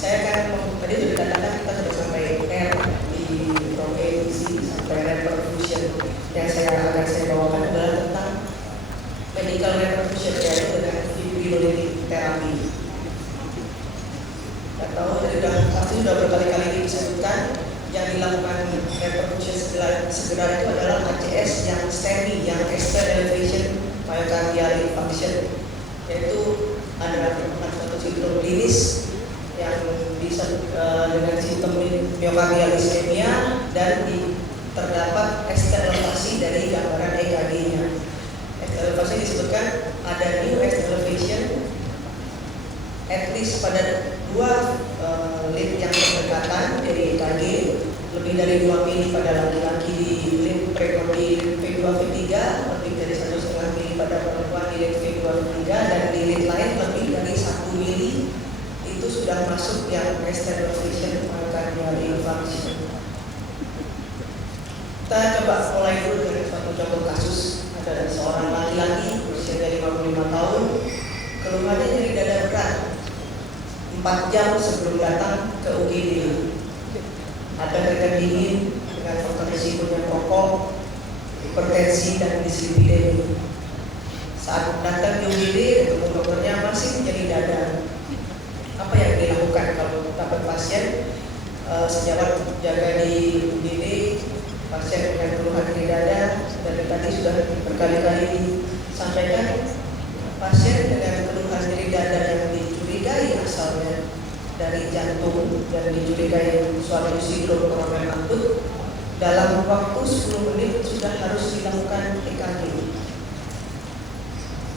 Saya kan tadi sudah dikatakan kita sudah sampai R di provinsi sampai reperfusion. Yang saya bawakan adalah tentang medical reperfusion, yaitu dengan fibrinolytic therapy. Atau pasti sudah berkali-kali disebutkan yang dilakukan reperfusion segera itu adalah ACS yang STEMI, yang external elevation myocardial infarction, yaitu adalah suatu sindrom klinis yang bisa dengan simptom myocardial ischemia dan terdapat elevasi dari gambaran EKG-nya. Elevasi disebutkan ada new elevation at least pada dua lead yang berdekatan dari EKG, lebih dari 2 mili pada laki-laki di lead prekordi V2 V3, lebih dari 1,5 mili pada perempuan di lead V2 V3, dan di lead lain lebih dari 1 mili itu sudah masuk yang elevation myocardial infarction. Kita coba mulai dulu dengan suatu contoh kasus. Ada seorang laki-laki usia 55 tahun, keluhannya nyeri dada berat 4 jam sebelum datang ke UGD. Ada keringat dingin dengan faktor risikonya rokok, hipertensi, dan dislipidemi. Saat datang ke UGD, ketemu dokternya masih menjadi dada. Apa yang dilakukan kalau dapat pasien sejawat jaga di UGD, pasien dengan keluhan nyeri dada, dari tadi sudah berkali-kali disampaikan, pasien dengan keluhan nyeri dada yang dicurigai asalnya dari jantung dan dicurigai suatu sindrom koroner akut, dalam waktu 10 menit sudah harus dilakukan EKG.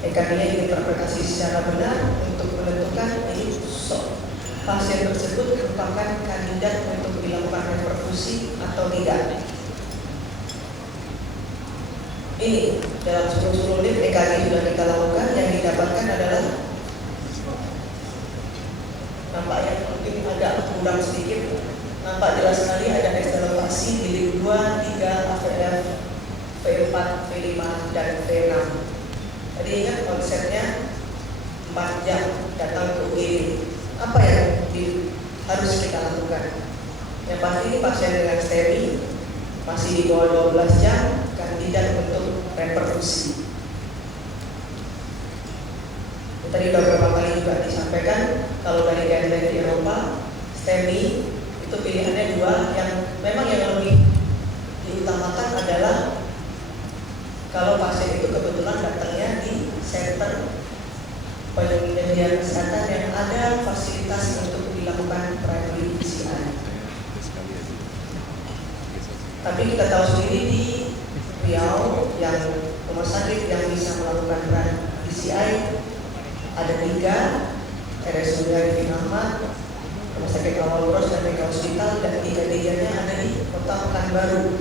EKG-nya diinterpretasi secara benar untuk menentukan ini pasien tersebut merupakan kandidat untuk dilakukan reperfusi atau tidak. Ini dalam 10 menit EKG sudah kita lakukan, yang didapatkan adalah nampaknya mungkin agak kurang sedikit, nampak jelas sekali ada elevasi di lead 2, 3, AVF, V4, V5, dan V6. Tadi ingat konsepnya 4 jam datang ke UGD. Apa yang harus kita lakukan? Yang pasti ini pasien dengan STEMI masih di bawah 12 jam, kandidat untuk reperfusi. Tadi beberapa kali juga disampaikan, kalau dari guideline di Eropa, STEMI itu pilihannya 2, yang memang yang lebih diutamakan adalah kalau pasien itu kebetulan datangnya di center penyedia kesehatan yang ada fasilitas untuk dilakukan primary PCI. Tapi kita tahu sendiri di Riau yang rumah sakit yang bisa melakukan PCI ada 3, RSUD Arifin Ahmad, Rumah Sakit Awal Bros, dan Mega Hospital, dan 3-tiganya ada di Kota Pekanbaru.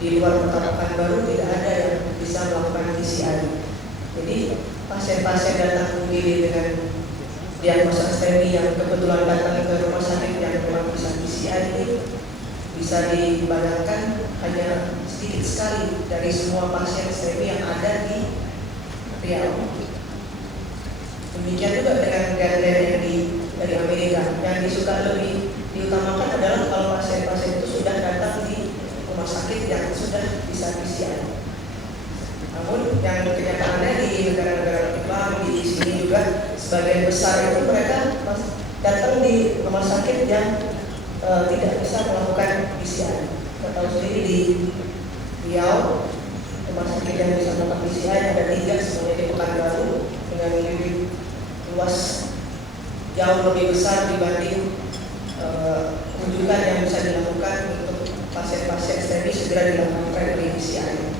Di luar Kota Pekanbaru tidak ada yang bisa melakukan PCI. Jadi pasien-pasien datang ke UGD dengan diagnosa STEMI yang kebetulan datang ke rumah sakit yang memang bisa PCI ini bisa dibayangkan hanya sedikit sekali dari semua pasien STEMI yang ada di Riau. Demikian juga dengan guideline yang dari Amerika, yang disuka lebih diutamakan adalah kalau pasien-pasien itu sudah datang di rumah sakit yang sudah bisa PCI. Namun yang kenyataannya di negara-negara Islam di sini juga sebagian besar itu mereka datang di rumah sakit yang tidak bisa melakukan PCI. Kita tahu sendiri di Riau rumah sakit yang bisa melakukan PCI ada 3, semuanya di Pekanbaru dengan lebih luas jauh lebih besar dibanding rujukan yang bisa dilakukan untuk pasien-pasien STEMI segera dilakukan PCI.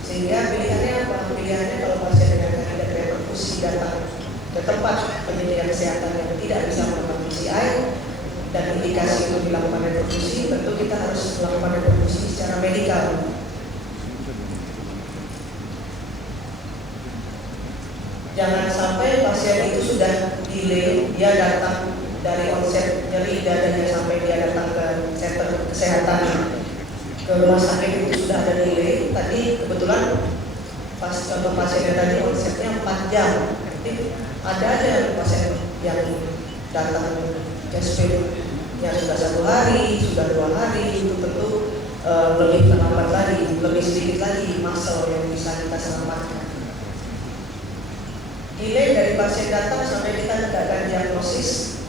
Sehingga pilihannya apa? Pilihannya kalau pasien dengan kandidat reperfusi datang ke tempat penyedia kesehatan yang tidak bisa melakukan PCI dan indikasi untuk dilakukan reperfusi, tentu kita harus melakukan reperfusi secara medikal. Jangan sampai pasien itu sudah delay, dia datang dari onset nyeri dadanya sampai dia datang ke center kesehatan ke rumah sakit itu sudah ada delay. Tadi kebetulan pas contoh pasiennya tadi onsetnya 4 jam. Jadi ada aja pasien yang datang chest pain-nya sudah 1 hari, sudah 2 hari, itu tentu lebih terlambat lagi, lebih sedikit lagi muscle yang bisa kita selamatkan. Delay dari pasien datang sampai kita tegakkan diagnosis.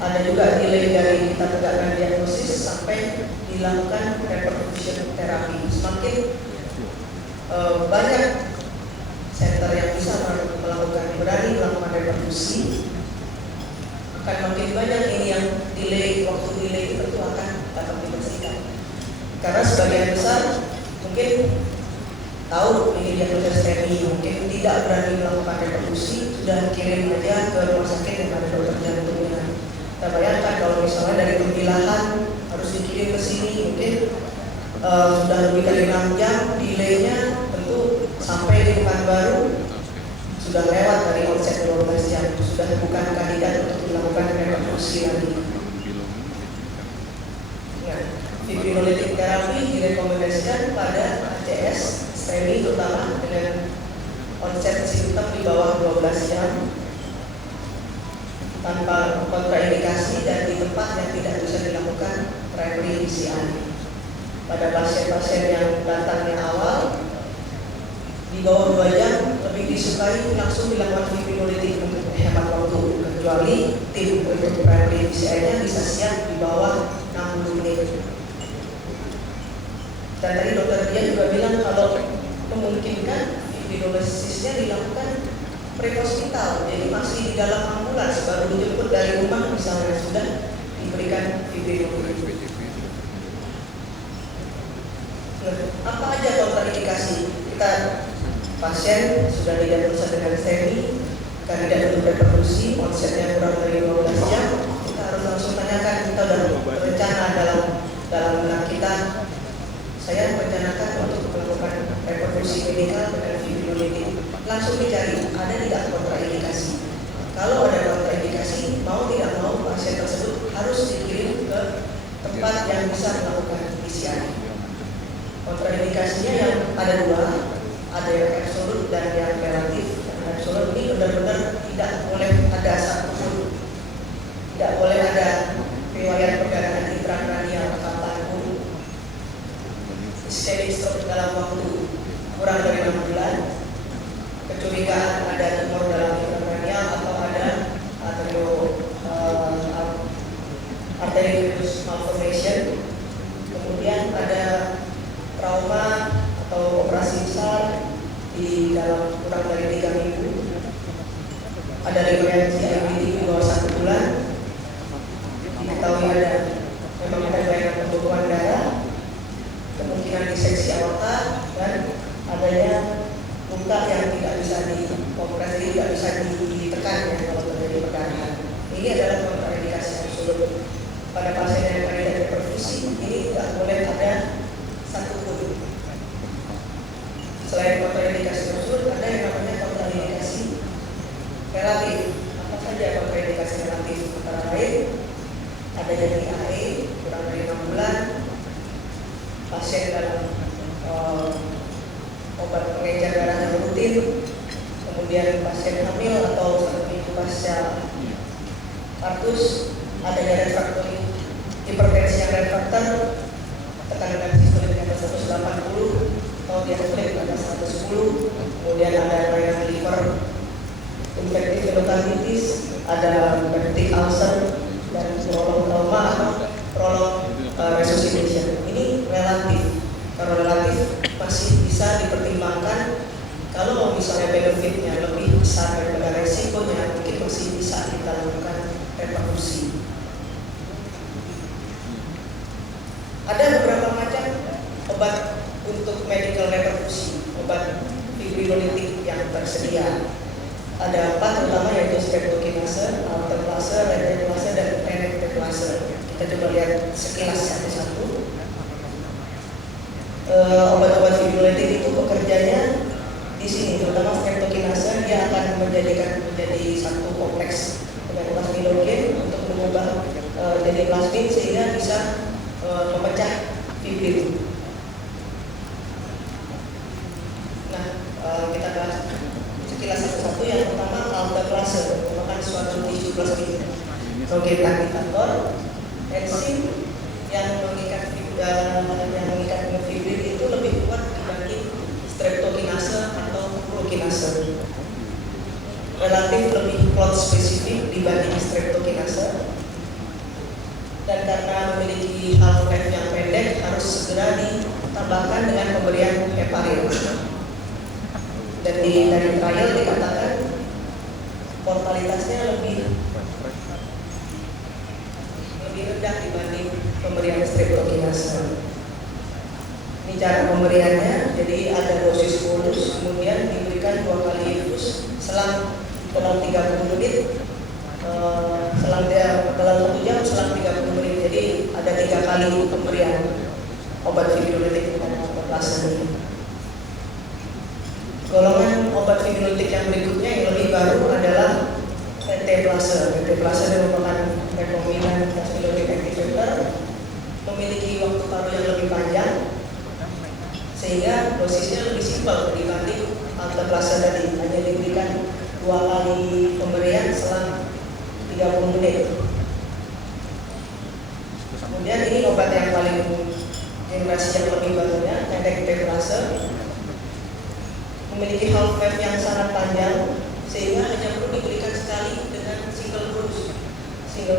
Ada juga delay dari kita tegakkan diagnosis sampai dilakukan reperfusion terapi. Semakin banyak center yang bisa berani melakukan reperfusi, akan makin banyak ini yang delay, waktu delay itu tentu akan dapat dibersihkan. Karena sebagian besar mungkin tahu ini diagnosis TBI, mungkin tidak berani melakukan reperfusi, sudah kirim aja ke rumah sakit yang ada dokter jantungnya. Kita bayangkan kalau misalnya dari Tembilahan harus dikirim ke sini, mungkin sudah lebih dari 6 jam delaynya, tentu sampai di Pekanbaru sudah lewat dari onset 12 jam, sudah bukan kandidat untuk dilakukan reperfusi lagi. Fibrinolytic terapi direkomendasikan pada ACS STEMI terutama dengan onset simptom di bawah 12 jam tanpa kontraindikasi dan di tempat yang tidak bisa dilakukan primary PCI. Pada pasien-pasien yang datangnya awal di bawah 2 jam lebih disukai langsung dilakukan fibrinolytic untuk hemat waktu, kecuali tim untuk primary PCI-nya bisa siap di bawah 60 menit. Dan tadi dokter dia juga bilang kalau memungkinkan fibrinolisisnya dilakukan pre-hospital, jadi masih di dalam ambulans baru dijemput dari rumah misalnya sudah diberikan fibrinolysis. Apa aja kontraindikasi? Kita pasien sudah didiagnosa dengan STEMI, kandidat untuk reperfusi, onsetnya kurang dari 12 jam, kita harus langsung tanyakan, kita sudah berencana dalam benak kita. Saya merencanakan untuk melakukan reperfusi medikal dengan fibrinolytic. Langsung dicari, ada tidak kontraindikasi. Kalau ada kontraindikasi, mau tidak mau pasien tersebut harus dikirim ke tempat yang bisa melakukan PCI. Kontraindikasinya yang ada 2, ada yang absolut dan yang relatif. Yang absolut ini benar-benar tidak boleh ada satupun, tidak boleh ada riwayat pergerakan intrakranial atau ischemic stroke dalam waktu kurang dari 6 bulan, kecurigaan ada tumor dalam intrakranial atau ada arteriovenous malformation, kemudian ada trauma atau operasi besar di dalam kurang dari 3 minggu, ada riwayat CIBD di bawah 1 bulan, diketahui memang ada kelainan pembekuan darah, kemungkinan diseksi aorta, dan adanya luka yang tidak bisa dikompres, tidak bisa ditekan ya kalau terjadi perdarahan. Ini adalah kontraindikasi absolut. Pada pasien yang kandidat reperfusi ini tidak boleh ada satupun. Selain kontraindikasi absolut, ada yang namanya kontraindikasi relatif. Apa saja kontraindikasi relatif? Antara lain adanya IAE kurang dari 6 bulan, pasien dalam obat pengencer darah yang rutin, kemudian pasien hamil atau 1 minggu pasca partus, adanya refraktori hipertensi yang refraktor, tekanan sistolik di atas 180 atau diastolik di atas 110, kemudian ada kelainan liver, infektif endokardinitis, ada peptic ulcer, dan prolong trauma atau prolong resuscitation. Ini relatif. Kalau relatif masih bisa dipertimbangkan. Kalau misalnya benefitnya lebih besar daripada resikonya, mungkin masih bisa kita lakukan reperfusi. Ada beberapa macam obat untuk medical reperfusi, obat fibrinolytic yang tersedia. Ada 4 terutama, yaitu streptokinase, alteplase, reteplase, dan tenecteplase. Kita coba lihat sekilas satu-satu. Obat-obat fibrinolytic itu bekerjanya di sini, terutama streptokinase, dia akan menjadi satu kompleks dengan plasminogen untuk mengubah jadi plasmin sehingga bisa memecah fibrin. Nah, kita bahas sekilas satu-satu. Yang pertama alteplase, merupakan suatu tisu plasmin. nonagitator, enzim yang mengikat fibrin itu lebih kuat dibanding streptokinase atau urokinase. Relatif lebih plot spesifik dibanding streptokinase, dan karena memiliki half-life yang pendek harus segera ditambahkan dengan pemberian heparin. Dan dari trial dikatakan mortalitasnya lebih rendah dibanding pemberian streptokinase. Ini cara pemberiannya, jadi ada dosis bolus, kemudian diberikan 2 kali infus dalam 30 menit, dalam 1 jam selang 30 menit. Jadi ada 3 kali pemberian obat fibrinolytik pada pasien ini. Golongan obat fibrinolytik yang berikutnya yang lebih baru adalah Retiplase. Retiplase merupakan rekombinan plasminolytic activator, memiliki waktu paru yang lebih panjang sehingga dosisnya lebih simpel dibanding alteplase tadi, hanya diberikan 2 kali pemberian selang 30 menit. Kemudian ini obat yang paling generasi yang lebih barunya, Retiplase, memiliki half-life yang sangat panjang sehingga hanya perlu diberikan sekali dengan single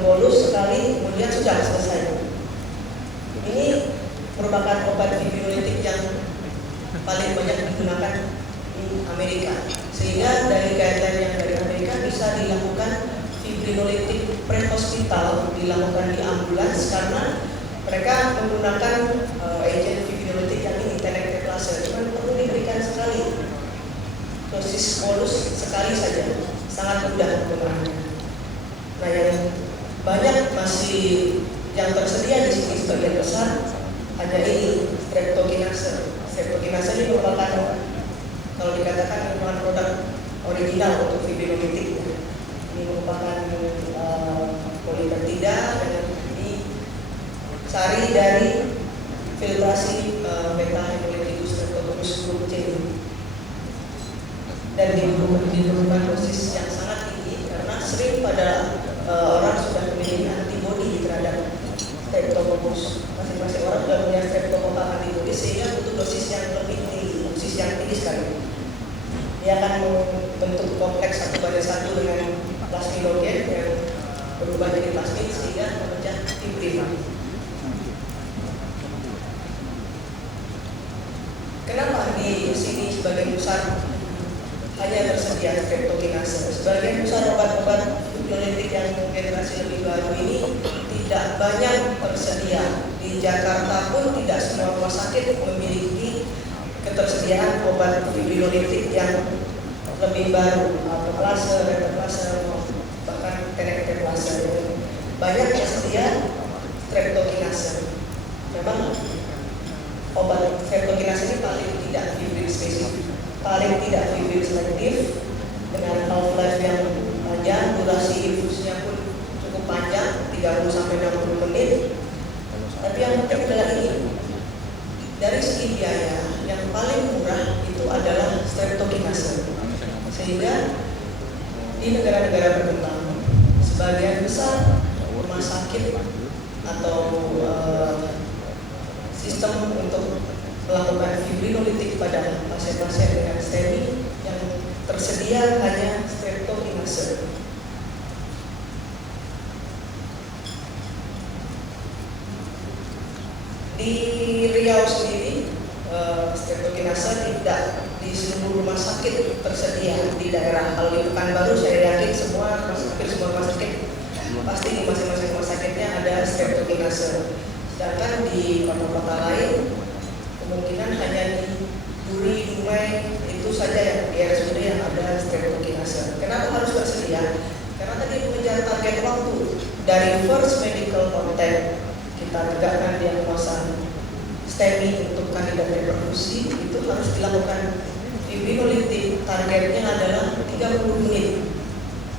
bolus sekali, kemudian sudah selesai. Ini merupakan obat fibrinolytik yang paling banyak digunakan di Amerika, sehingga dari guideline yang dari Amerika bisa dilakukan fibrinolytik pre-hospital, dilakukan di ambulans karena mereka menggunakan agent fibrinolytik yang ini tenecteplase, cuma perlu diberikan sekali, dosis bolus sekali saja, sangat mudah penggunaannya. Nah, yang banyak masih yang tersedia di sini sebagian besar hanya ini streptokinase. Streptokinase ini merupakan, kalau dikatakan merupakan produk original untuk fibrinolytik. Ini merupakan polipeptida dan disari dari filtrasi beta hemoliticus streptococcus grup C, dan diperlukan dosis yang sangat tinggi karena sering pada orang sudah memiliki antibodi terhadap streptococcus. Masing-masing orang sudah punya streptococcus antibodi sehingga butuh dosis yang lebih tinggi, dosis yang tinggi sekali. Dia akan membentuk kompleks 1:1 dengan plasminogen yang berubah jadi plasmid sehingga memecah fibrin. Kenapa di sini sebagian besar hanya tersedia streptokinase? Sebagian besar obat-obat fibrinolytik yang generasi lebih baru ini tidak banyak tersedia. Di Jakarta pun tidak semua rumah sakit memiliki ketersediaan obat fibrinolytik yang lebih baru, alteplase, retiplase, bahkan tenecteplase. Banyak yang tersedia streptokinase. Memang obat streptokinase ini paling tidak fibrin spesifik, paling tidak fibrin selektif, dengan half-life yang panjang, durasi infusnya pun cukup panjang, 30-60 menit. Tapi yang penting adalah ini, dari segi biaya yang paling murah itu adalah streptokinase. Sehingga di negara-negara berkembang, sebagian besar rumah sakit atau sistem untuk melakukan fibrinolytik pada pasien-pasien dengan STEMI yang tersedia hanya streptokinase. Di Riau sendiri, streptokinase tidak di seluruh rumah sakit tersedia. Di daerah Pekanbaru saya yakin hampir semua rumah sakit pasti di masing-masing rumah sakitnya ada streptokinase. Sedangkan di kota-kota lain kemungkinan hanya di Duri, Dumai itu saja yang di RSUD yang ada streptokinase. Kenapa harus tersedia? Karena tadi mengejar target waktu dari first medical contact kita tegakkan diagnosa STEMI untuk kandidat reproduksi itu harus dilakukan fibrinolytik, targetnya adalah 30 menit.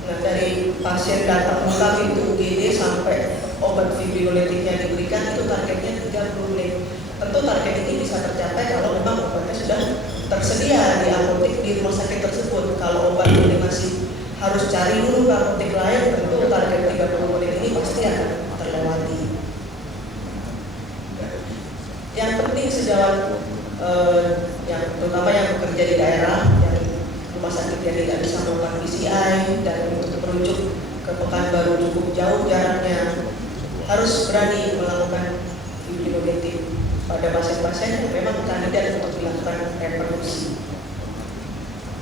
Nah, dari pasien datang mulai itu UGD sampai obat fibrinolytiknya diberikan itu targetnya 30 menit. Tentu target ini bisa tercapai kalau memang obatnya sudah tersedia di apotek di rumah sakit tersebut. Kalau obat ini masih harus cari dulu ke apotek lain, tentu target 30 menit ini bekerja di daerah yang rumah sakit yang tidak bisa melakukan PCI dan untuk merujuk ke Pekanbaru cukup jauh jaraknya, harus berani melakukan fibrinogenetik pada pasien-pasien yang memang kandidat untuk dilakukan reproduksi.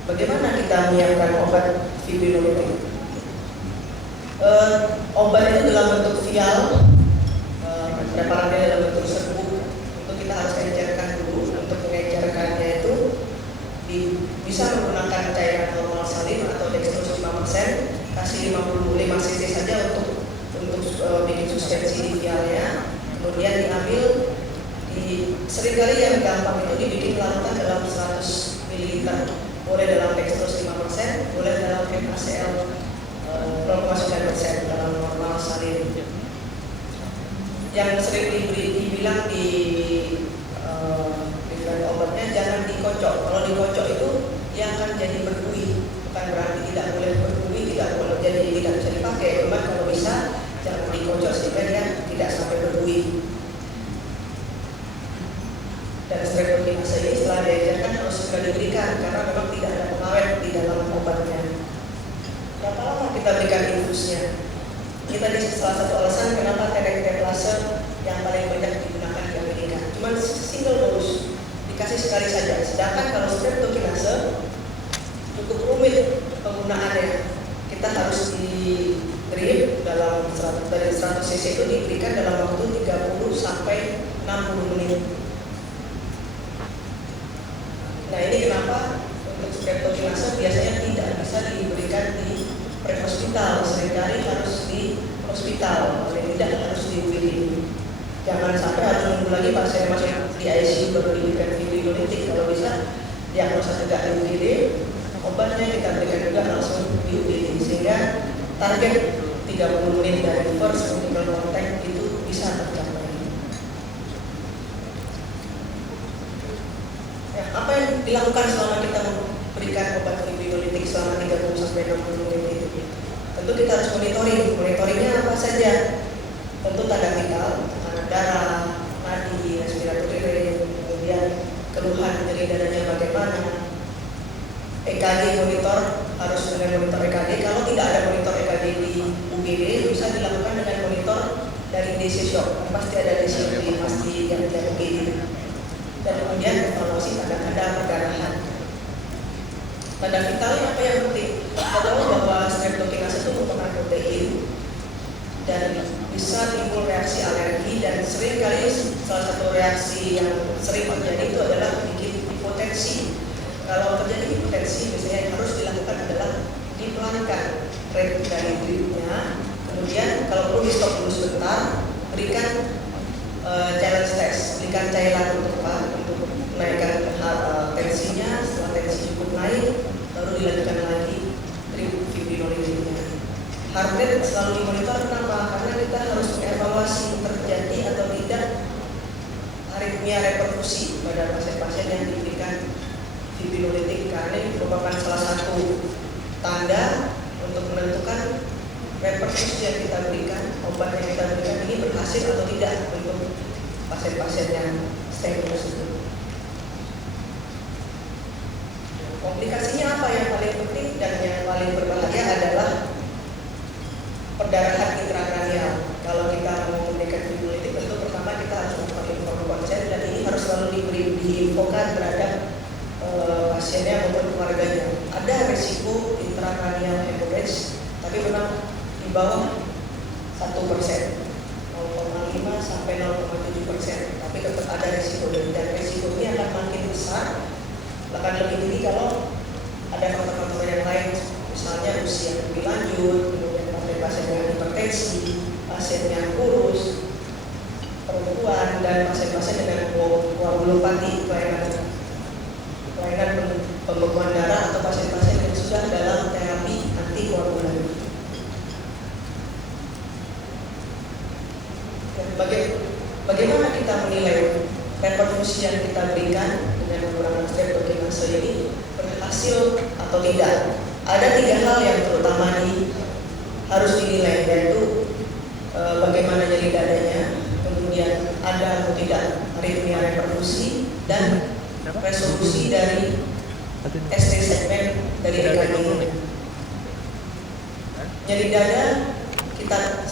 Bagaimana kita menyiapkan obat fibrinogenetik? Obat itu dalam bentuk vial, preparatnya dalam bentuk serbuk. Untuk kita harus encerkan dulu. Untuk mengencerkannya itu bisa menggunakan cairan normal salin atau dextrose 5%, kasih 55 cc saja untuk bikin suspensi di vialnya. Kemudian diambil, seringkali yang gampang itu dibikin larutan dalam 100 ml, boleh dalam dextrose 5%, boleh dalam NaCl 0,9% dalam normal salin. Yang sering dibilang di obatnya jangan dikocok. Kalau dikocok itu yang akan jadi berbuih, bukan berarti tidak boleh berbuih, tidak boleh jadi tidak bisa dipakai. Cuma kalau bisa jangan dikocok sehingga dia tidak sampai berbuih. Dan streptokinase ini setelah diajarkan harus segera diberikan karena memang tidak ada pengawet di dalam obatnya. Berapa lama kita berikan infusnya? Kita di salah satu alasan kenapa terektase yang paling banyak digunakan di Amerika. Cuma single dose, dikasih sekali saja. Sedangkan kalau streptokinase cukup rumit penggunaannya. Kita harus di drip dalam 100 cc itu diberikan dalam waktu 30 sampai 60 menit. Nah ini kenapa untuk streptokinase biasanya tidak bisa diberikan di pre-hospital, seringkali harus di hospital, paling tidak harus di UGD. Jangan sampai harus menunggu lagi pasien masuk di ICU baru diberikan fibrinogenetik. Kalau bisa diagnosa juga di UGD, obatnya kita berikan juga langsung di UGD sehingga target 30 menit dari first clinical contact itu bisa tercapai. Ya, apa yang dilakukan selama kita memberikan obat fibrinogenetik selama 30 sampai 60 menit itu? Tentu kita harus monitoringnya apa saja. Tentu tanda vital, tekanan darah, nadi, respiratory rate, kemudian keluhan nyeri dadanya bagaimana. EKG monitor harus dengan monitor EKG. Kalau tidak ada monitor EKG di UGD bisa dilakukan dengan monitor dari DC shock. Pasti ada DC shock pasti yang di UGD. Dan kemudian evaluasi tanda-tanda perdarahan. Tanda vitalnya apa yang penting? Kita tahu bahwa streptokinase itu merupakan protein dan bisa timbul reaksi alergi dan seringkali salah satu reaksi yang sering terjadi itu adalah bikin hipotensi. Kalau terjadi hipotensi biasanya yang harus dilakukan adalah dipelankan rate dari dripnya. Kemudian kalau perlu di stop dulu sebentar, berikan challenge test, berikan cairan untuk menaikkan tensinya. Setelah tensi cukup naik, baru dilanjutkan lagi drip fibrinogenetiknya. Heart rate selalu dimonitor, kenapa? Karena kita harus mengevaluasi terjadi atau tidak aritmia reperfusi pada pasien-pasien yang diberikan fibrinogenetik, karena ini merupakan salah satu tanda untuk menentukan reperfusi yang kita berikan, obat yang kita berikan ini berhasil atau tidak untuk pasien-pasien yang stable tersebut. Komplikasinya apa yang paling penting dan yang paling berbahaya adalah perdarahan intrakranial. Kalau kita mau memberikan fibrinogenetik, tentu pertama kita harus melakukan informasi dan ini harus selalu diinfokan terhadap pasiennya maupun keluarganya. Ada resiko intrakranial hemorrhage, tapi memang di bawah 1%, 0,5 sampai 0,7%. Tapi tetap ada resiko dan resiko ini akan makin besar, bahkan lebih tinggi kalau ada faktor-faktor yang lain, misalnya usia lebih lanjut, kemudian pasien yang hipertensi, pasien yang kurus, perempuan, dan pasien-pasien dengan koagulopati, kelainan pembekuan darah atau pasien-pasien yang sudah dalam terapi antikoagulan. Bagaimana kita menilai reperfusi yang kita berikan dengan menggunakan streptokinase ini berhasil atau tidak? Ada 3 hal yang terutama harus dinilai, yaitu bagaimana nyeri dadanya, kemudian ada atau tidak aritmia reperfusi, dan resolusi dari ST segmen dari EKG. Nyeri dada kita